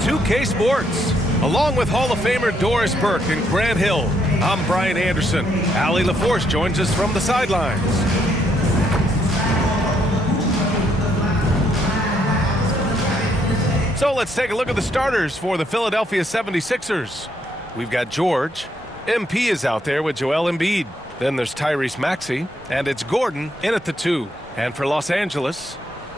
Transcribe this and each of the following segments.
from 2K Sports. Along with Hall of Famer Doris Burke and Grant Hill, I'm Brian Anderson. Allie LaForce joins us from the sidelines. So let's take a look at the starters for the Philadelphia 76ers. We've got George. MP is out there with Joel Embiid. Then there's Tyrese Maxey, and it's Gordon in at the 2. And for Los Angeles,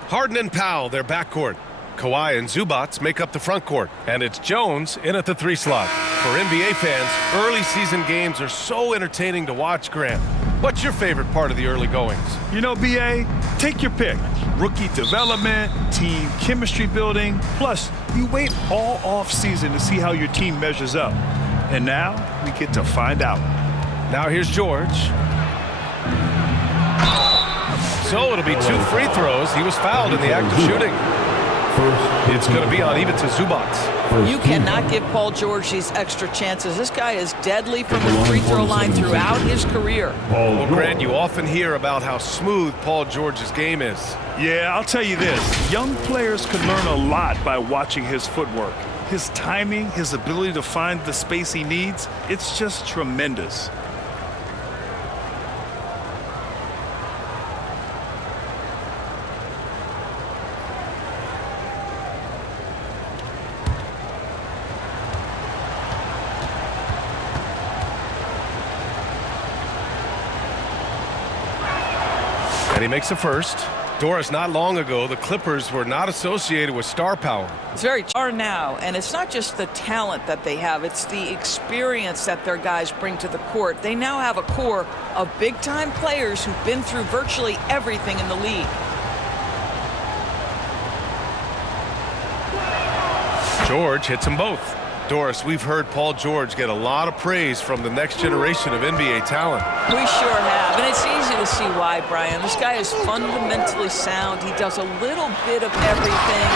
Harden and Powell, their backcourt. Kawhi and Zubats make up the front court, and it's Jones in at the 3 slot. For NBA fans, early season games are so entertaining to watch, Grant. What's your favorite part of the early goings? You know, BA, take your pick. Rookie development, team chemistry building, plus you wait all off season to see how your team measures up. And now we get to find out. Now here's George. So it'll be 2 free throws. He was fouled in the act of shooting. It's going to be on Ivica Zubats. You cannot give Paul George these extra chances. This guy is deadly from the free throw line throughout his career. Well, Grant, you often hear about how smooth Paul George's game is. Yeah, I'll tell you this. Young players can learn a lot by watching his footwork. His timing, his ability to find the space he needs, it's just tremendous. And he makes the first. Doris, not long ago, the Clippers were not associated with star power. It's very hard now, and it's not just the talent that they have, it's the experience that their guys bring to the court. They now have a core of big-time players who've been through virtually everything in the league. George hits them both. Doris, we've heard Paul George get a lot of praise from the next generation of NBA talent. We sure have, and it's easy to see why, Brian. This guy is fundamentally sound. He does a little bit of everything.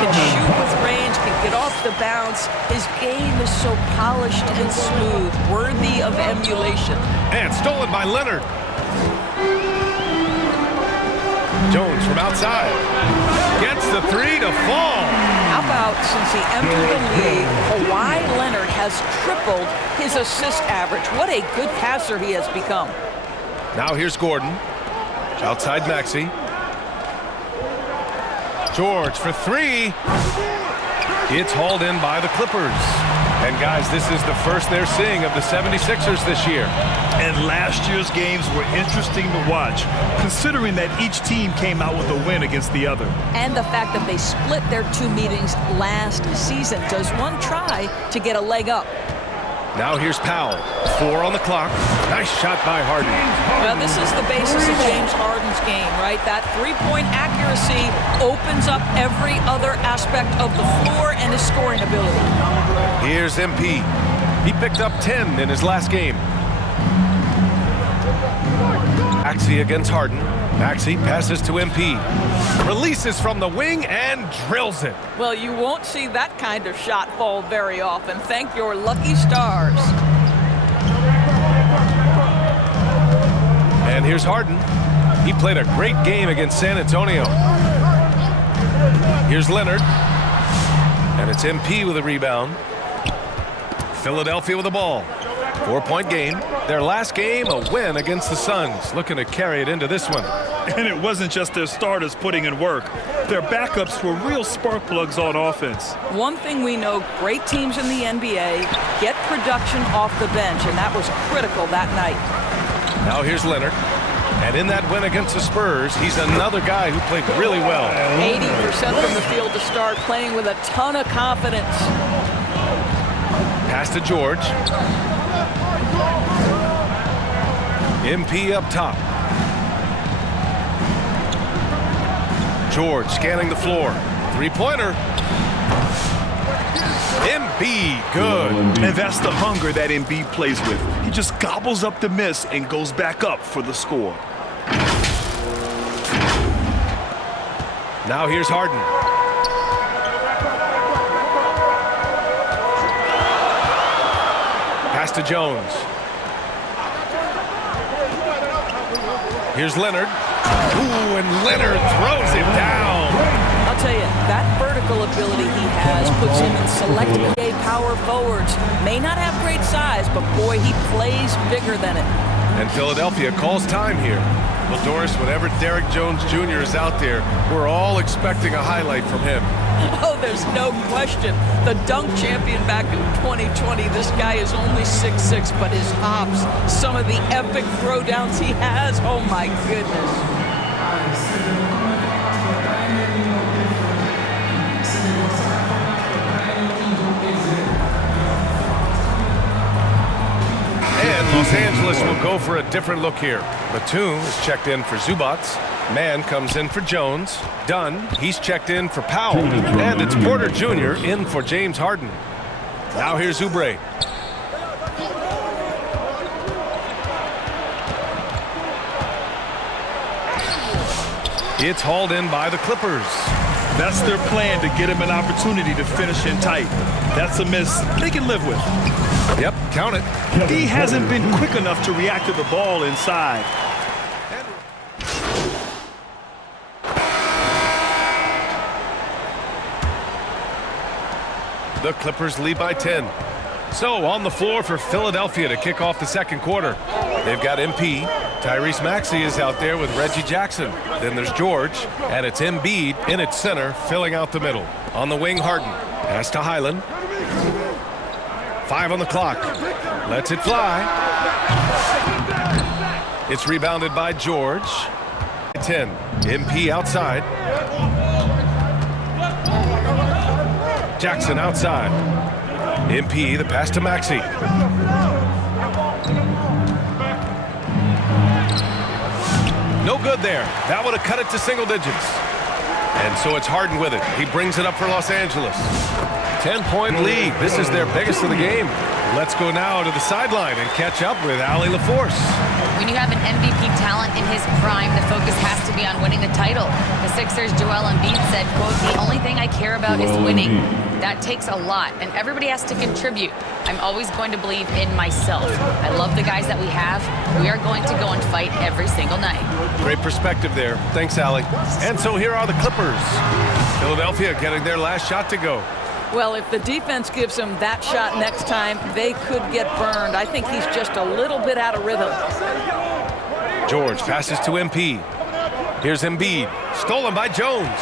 Can shoot with range, can get off the bounce. His game is so polished and smooth, worthy of emulation. And stolen by Leonard. Jones from outside. Gets the 3 to fall. How about since he entered the league, Kawhi Leonard has tripled his assist average. What a good passer he has become. Now here's Gordon. Outside Maxey. George for 3. It's hauled in by the Clippers. And guys, this is the first they're seeing of the 76ers this year. And last year's games were interesting to watch, considering that each team came out with a win against the other. And the fact that they split their 2 meetings last season. Does one try to get a leg up? Now here's Powell. 4 on the clock. Nice shot by Harden. Well, this is the basis of James Harden's game, right? That three-point accuracy opens up every other aspect of the floor and his scoring ability. Here's MP. He picked up 10 in his last game. Maxey against Harden. Maxey passes to MP. Releases from the wing and drills it. Well, you won't see that kind of shot fall very often. Thank your lucky stars. And here's Harden. He played a great game against San Antonio. Here's Leonard. And it's MP with a rebound. Philadelphia with the ball. 4-point game. Their last game, a win against the Suns. Looking to carry it into this one. And it wasn't just their starters putting in work. Their backups were real spark plugs on offense. One thing we know, great teams in the NBA get production off the bench, and that was critical that night. Now here's Leonard. And in that win against the Spurs, he's another guy who played really well. 80% from the field to start, playing with a ton of confidence. Pass to George. MP up top. George scanning the floor. 3-pointer. Embiid, good. And that's the hunger that Embiid plays with. He just gobbles up the miss and goes back up for the score. Now here's Harden. Pass to Jones. Here's Leonard. Ooh, and Leonard throws it down. A I'll tell you, that vertical ability he has puts him in select NBA power forwards. May not have great size, but boy, he plays bigger than it. And Philadelphia calls time here. Well, Doris, whenever Derrick Jones Jr. is out there, we're all expecting a highlight from him. Oh, there's no question. The dunk champion back in 2020, this guy is only 6'6", but his hops, some of the epic throwdowns he has, oh my goodness. And Los Angeles will go for a different look here. Batum is checked in for Zubats. Mann comes in for Jones. Dunn, he's checked in for Powell. And it's Porter Jr. in for James Harden. Now here's Oubre. It's hauled in by the Clippers. That's their plan, to get him an opportunity to finish in tight. That's a miss they can live with. Yep, count it. He hasn't been quick enough to react to the ball inside. The Clippers lead by 10. So on the floor for Philadelphia to kick off the second quarter. They've got MP. Tyrese Maxey is out there with Reggie Jackson. Then there's George, and it's Embiid in its center, filling out the middle. On the wing, Harden. Pass to Highland. 5 on the clock. Lets it fly. It's rebounded by George. 10. MP outside. Jackson outside. MP, the pass to Maxey. No good there. That would have cut it to single digits. And so it's Harden with it. He brings it up for Los Angeles. 10-point lead. This is their biggest of the game. Let's go now to the sideline and catch up with Allie LaForce. When you have an MVP talent in his prime, the focus has to be on winning the title. The Sixers' Joel Embiid said, quote, "The only thing I care about is winning." That takes a lot, and everybody has to contribute. I'm always going to believe in myself. I love the guys that we have. We are going to go and fight every single night. Great perspective there. Thanks, Allie. And so here are the Clippers. Philadelphia getting their last shot to go. Well, if the defense gives him that shot next time, they could get burned. I think he's just a little bit out of rhythm. George passes to MP. Here's Embiid. Stolen by Jones.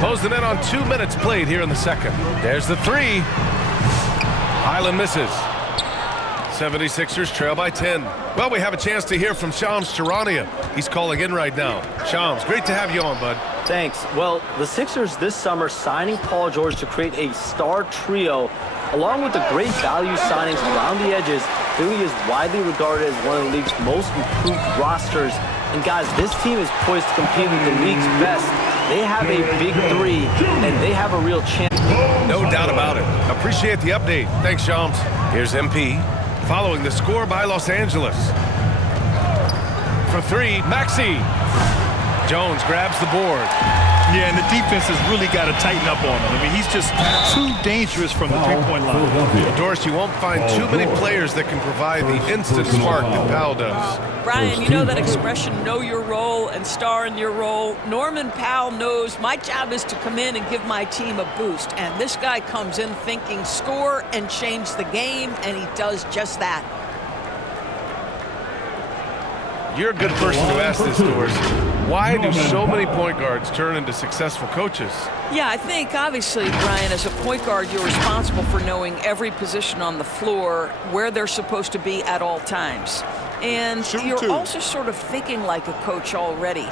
Close the net on 2 minutes played here in the second. There's the three. Highland misses. 76ers trail by 10. Well, we have a chance to hear from Shams Charania. He's calling in right now. Shams, great to have you on, bud. Thanks. Well, the Sixers this summer signing Paul George to create a star trio, along with the great value signings around the edges, Philly is widely regarded as one of the league's most improved rosters. And guys, this team is poised to compete with the league's best. They have a big three, and they have a real chance. No doubt about it. Appreciate the update. Thanks, Shams. Here's MP. Following the score by Los Angeles. For three, Maxey. Jones grabs the board. Yeah, and the defense has really got to tighten up on him. I mean, he's just too dangerous from the three-point line. Doris, you won't find too many players that can provide the instant spark that Powell does. Brian, you know that expression, know your role and star in your role. Norman Powell knows my job is to come in and give my team a boost. And this guy comes in thinking score and change the game, and he does just that. You're a good person to ask this, Doris. Why do so many point guards turn into successful coaches? Yeah, I think obviously, Brian, as a point guard, you're responsible for knowing every position on the floor, where they're supposed to be at all times. And you're also sort of thinking like a coach already.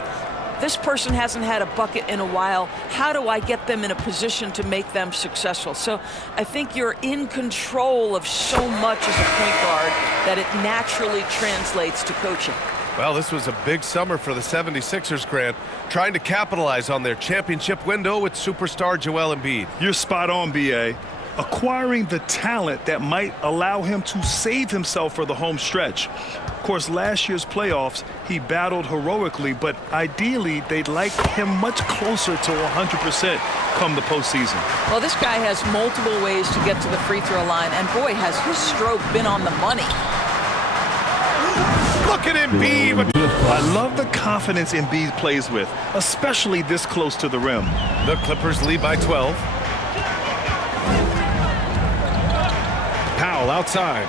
This person hasn't had a bucket in a while. How do I get them in a position to make them successful? So I think you're in control of so much as a point guard that it naturally translates to coaching. Well, this was a big summer for the 76ers, Grant, trying to capitalize on their championship window with superstar Joel Embiid. You're spot on, B.A. Acquiring the talent that might allow him to save himself for the home stretch. Of course, last year's playoffs, he battled heroically, but ideally, they'd like him much closer to 100% come the postseason. Well, this guy has multiple ways to get to the free throw line, and boy, has his stroke been on the money. Look at Embiid. I love the confidence Embiid plays with, especially this close to the rim. The Clippers lead by 12. Powell outside.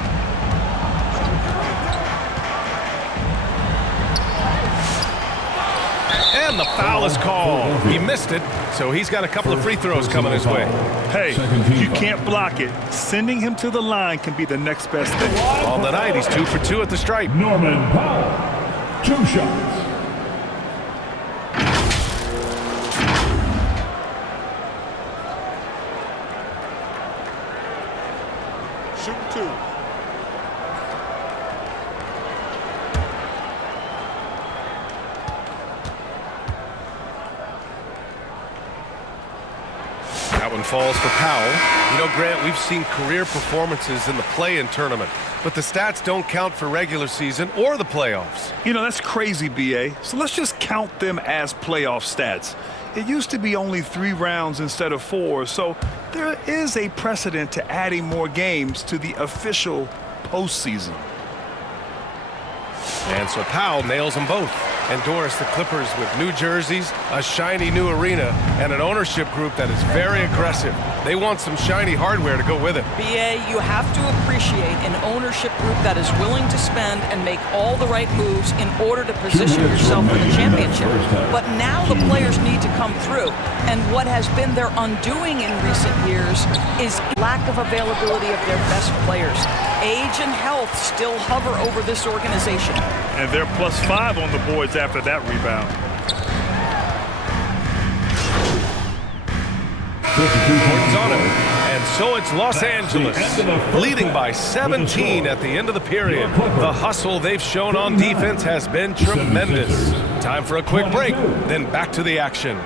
And the foul is called. He missed it, so he's got a couple of free throws coming his way. Hey, if you can't block it, sending him to the line can be the next best thing. On the night, he's 2 for 2 at the stripe. Norman Powell, 2 shots. Shoot 2. That one falls for Powell. You know, Grant, we've seen career performances in the play-in tournament, but the stats don't count for regular season or the playoffs. You know, that's crazy, B.A. So let's just count them as playoff stats. It used to be only 3 rounds instead of 4, so there is a precedent to adding more games to the official postseason. And so Powell nails them both. And Doris, the Clippers with new jerseys, a shiny new arena, and an ownership group that is very aggressive. They want some shiny hardware to go with it. BA, you have to appreciate an ownership group that is willing to spend and make all the right moves in order to position yourself for the championship. But now the players need to come through. And what has been their undoing in recent years is lack of availability of their best players. Age and health still hover over this organization. And they're +5 on the boards after that rebound. Gordon's on him. And so it's Los Angeles, leading by 17 at the end of the period. The hustle they've shown on defense has been tremendous. Time for a quick break, then back to the action.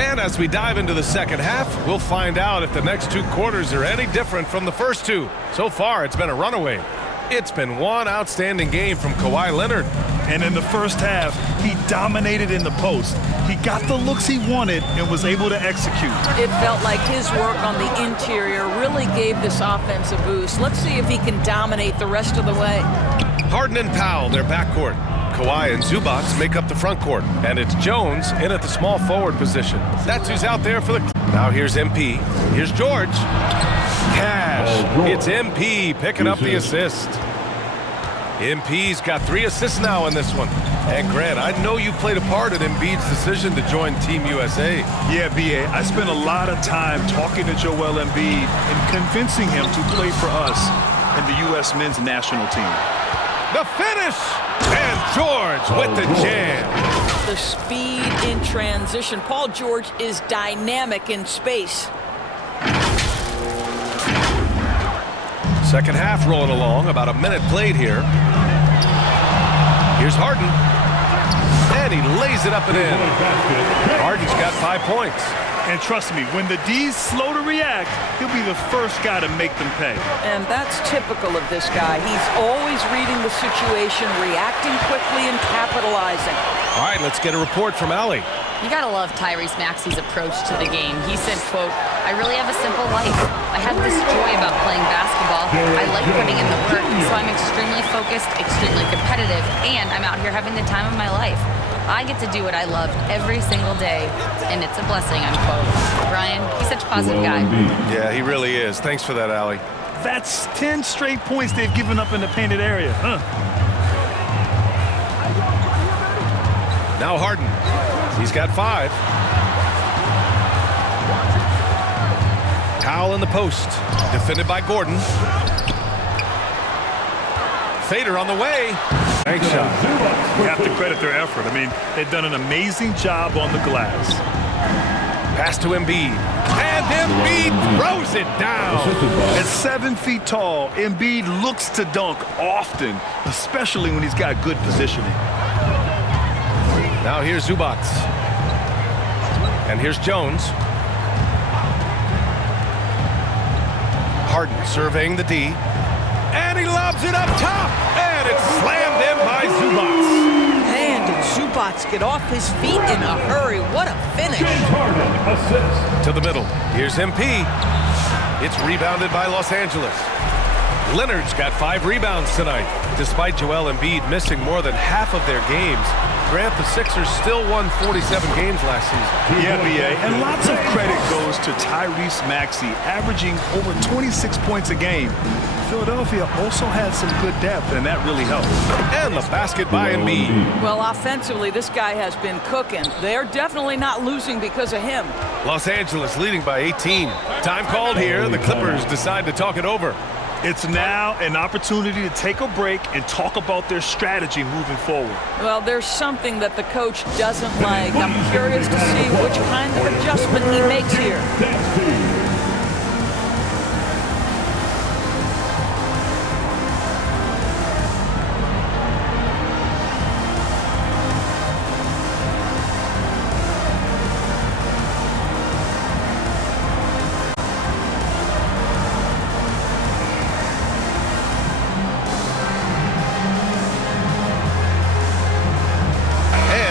And as we dive into the second half, we'll find out if the next 2 quarters are any different from the first 2. So far, it's been a runaway. It's been one outstanding game from Kawhi Leonard. And in the first half, he dominated in the post. He got the looks he wanted and was able to execute. It felt like his work on the interior really gave this offense a boost. Let's see if he can dominate the rest of the way. Harden and Powell, their backcourt. Kawhi and Zubac make up the front court. And it's Jones in at the small forward position. That's who's out there for the... Now here's MP. Here's George. Cash. It's MP picking up the assist. MP's got 3 assists now in this one. And Grant, I know you played a part in Embiid's decision to join Team USA. Yeah, B.A., I spent a lot of time talking to Joel Embiid and convincing him to play for us in the U.S. men's national team. The finish! And George with the jam. The speed in transition. Paul George is dynamic in space. Second half rolling along, about a minute played here. Here's Harden. And he lays it up and in. Harden's got 5 points. And trust me, when the D's slow to react, he'll be the first guy to make them pay. And that's typical of this guy. He's always reading the situation, reacting quickly, and capitalizing. All right, let's get a report from Allie. You gotta love Tyrese Maxey's approach to the game. He said, quote, "I really have a simple life. I have this joy about playing basketball. I like putting in the work, so I'm extremely focused, extremely competitive, and I'm out here having the time of my life. I get to do what I love every single day, and it's a blessing," unquote. Brian, he's such a positive guy. Yeah, he really is. Thanks for that, Allie. That's 10 straight points they've given up in the painted area. Now Harden. He's got 5. Powell in the post. Defended by Gordon. Fader on the way. Bank shot. You have to credit their effort. I mean, they've done an amazing job on the glass. Pass to Embiid. And Embiid throws it down. At 7 feet tall, Embiid looks to dunk often, especially when he's got good positioning. Now here's Zubac. And here's Jones. Harden surveying the D. And he lobs it up top. And it's slammed in by Zubac. Man, did Zubac get off his feet in a hurry. What a finish. To the middle. Here's MP. It's rebounded by Los Angeles. Leonard's got 5 rebounds tonight. Despite Joel Embiid missing more than half of their games, Grant, the Sixers still won 47 games last season. Yeah, B.A. And lots of credit goes to Tyrese Maxey, averaging over 26 points a game. Philadelphia also had some good depth, and that really helped. And the basket by Embiid. Well, offensively, this guy has been cooking. They're definitely not losing because of him. Los Angeles leading by 18. Time called here, and the Clippers decide to talk it over. It's now an opportunity to take a break and talk about their strategy moving forward. Well, there's something that the coach doesn't like. I'm curious to see which kind of adjustment he makes here.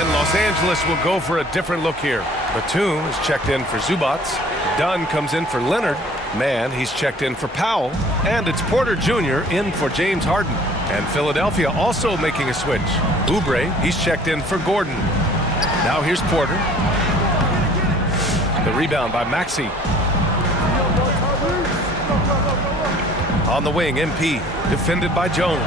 Los Angeles will go for a different look here. Batum is checked in for Zubac. Dunn comes in for Leonard. Mann, he's checked in for Powell. And it's Porter Jr. in for James Harden. And Philadelphia also making a switch. Oubre, he's checked in for Gordon. Now here's Porter. The rebound by Maxey. On the wing, MP, defended by Jones.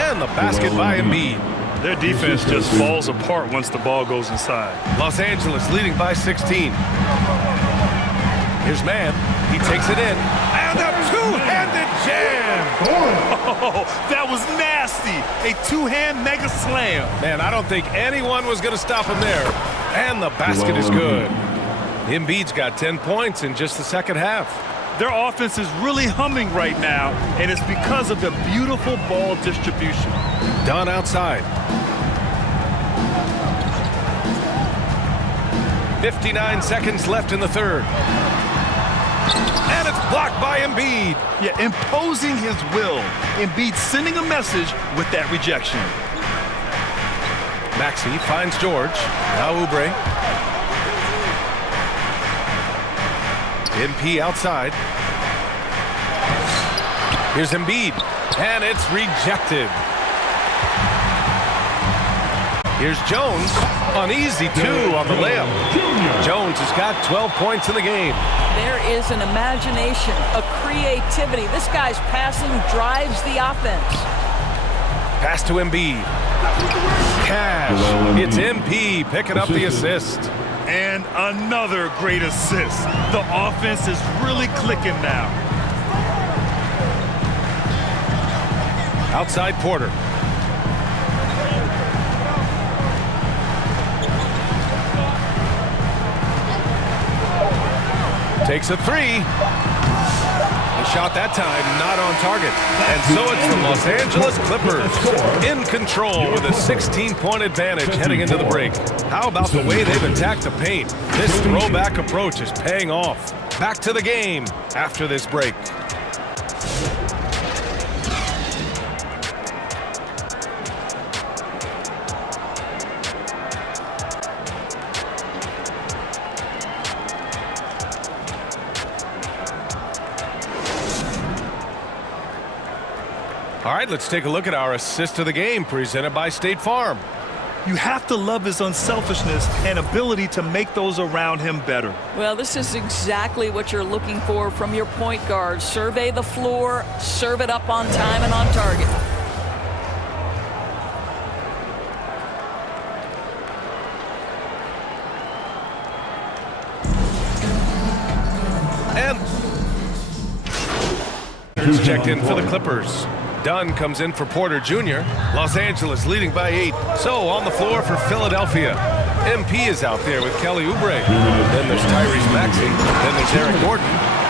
And the basket by Embiid. Their defense just falls apart once the ball goes inside. Los Angeles leading by 16. Here's Mann. He takes it in. And a two-handed jam. Oh, that was nasty. A two-hand mega slam. Man, I don't think anyone was going to stop him there. And the basket is good. Embiid's got 10 points in just the second half. Their offense is really humming right now, and it's because of the beautiful ball distribution. Dunn outside. 59 seconds left in the third. And it's blocked by Embiid. Yeah, imposing his will. Embiid sending a message with that rejection. Maxey finds George. Now Oubre. MP outside. Here's Embiid. And it's rejected. Here's Jones. An easy 2 on the layup. Jones has got 12 points in the game. There is an imagination, a creativity. This guy's passing drives the offense. Pass to Embiid. Cash. It's MP picking up the assist. And another great assist. The offense is really clicking now. Outside Porter. Takes a 3. The shot that time not on target. And so it's the Los Angeles Clippers in control with a 16-point advantage heading into the break. How about the way they've attacked the paint? This throwback approach is paying off. Back to the game after this break. All right, let's take a look at our assist of the game presented by State Farm. You have to love his unselfishness and ability to make those around him better. Well, this is exactly what you're looking for from your point guard. Survey the floor, serve it up on time and on target. And he's checked in for the Clippers. Dunn comes in for Porter Jr. Los Angeles leading by 8. So on the floor for Philadelphia. MP is out there with Kelly Oubre. Then there's Tyrese Maxey. Then there's Eric Gordon.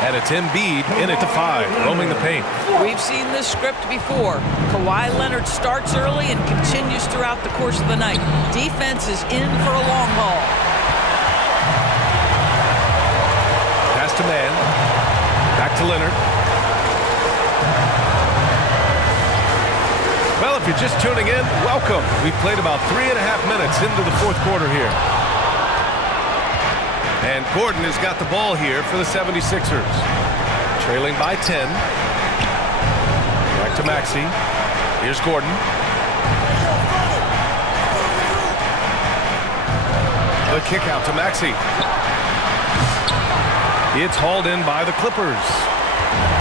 And it's Embiid in at the 5, roaming the paint. We've seen this script before. Kawhi Leonard starts early and continues throughout the course of the night. Defense is in for a long haul. Pass to Mann. Back to Leonard. Well, if you're just tuning in, welcome. We've played about 3.5 minutes into the fourth quarter here. And Gordon has got the ball here for the 76ers. Trailing by 10. Back to Maxey. Here's Gordon. The kick out to Maxey. It's hauled in by the Clippers.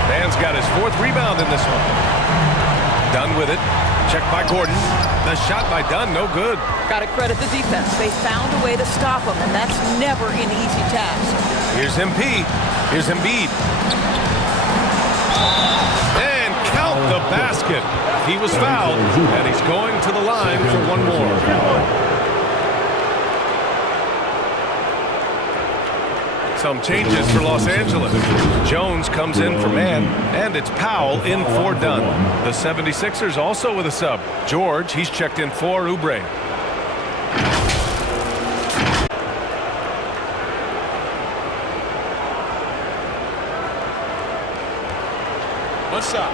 Mann's got his 4th rebound in this one. Dunn with it. Checked by Gordon. The shot by Dunn, no good. Got to credit the defense. They found a way to stop him, and that's never an easy task. Here's MP. Here's Embiid. And count the basket. He was fouled, and he's going to the line for one more. Some changes for Los Angeles. Jones comes in for Mann, and it's Powell in for Dunn. The 76ers also with a sub. George, he's checked in for Oubre. What's up?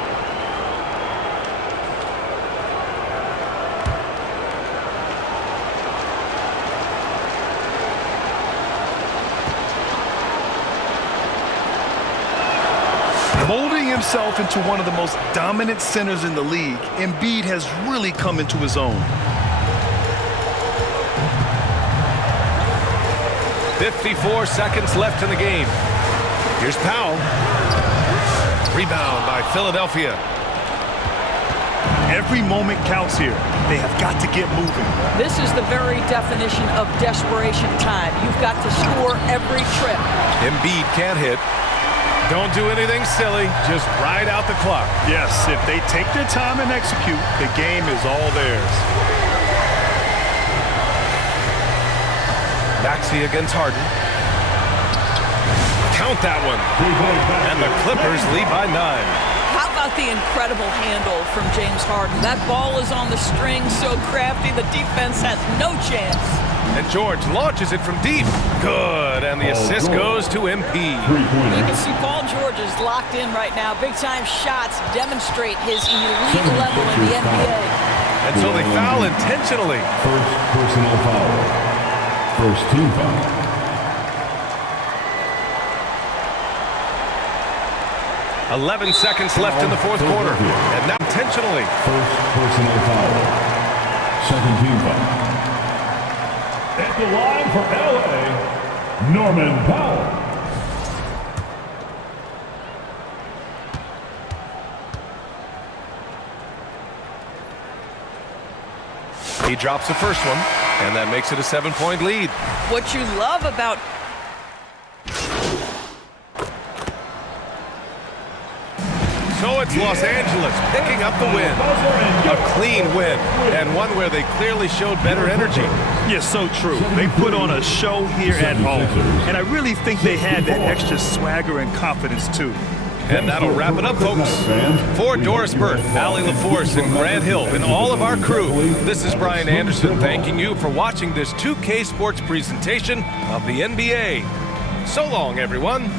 Molding himself into one of the most dominant centers in the league, Embiid has really come into his own. 54 seconds left in the game. Here's Powell. Rebound by Philadelphia. Every moment counts here. They have got to get moving. This is the very definition of desperation time. You've got to score every trip. Embiid can't hit. Don't do anything silly. Just ride out the clock. Yes, if they take their time and execute, the game is all theirs. Maxey against Harden. Count that one. And the Clippers lead by 9. How about the incredible handle from James Harden? That ball is on the string, so crafty, the defense has no chance. And George launches it from deep. Good, and the assist goes to MP. You can see Paul George is locked in right now. Big-time shots demonstrate his elite level in the NBA. And so they foul intentionally. First personal foul. First team foul. "11 seconds left in the fourth quarter. And now intentionally. First personal foul. Second team foul. At the line for LA, Norman Powell. He drops the first one, and that makes it a 7-point lead. What you love about So it's Los Angeles picking up the win. A clean win, and one where they clearly showed better energy. Yes, so true. They put on a show here at home, and I really think they had that extra swagger and confidence, too. And that'll wrap it up, folks. For Doris Burt, Allie LaForce, and Grant Hill, and all of our crew, this is Brian Anderson thanking you for watching this 2K Sports presentation of the NBA. So long, everyone.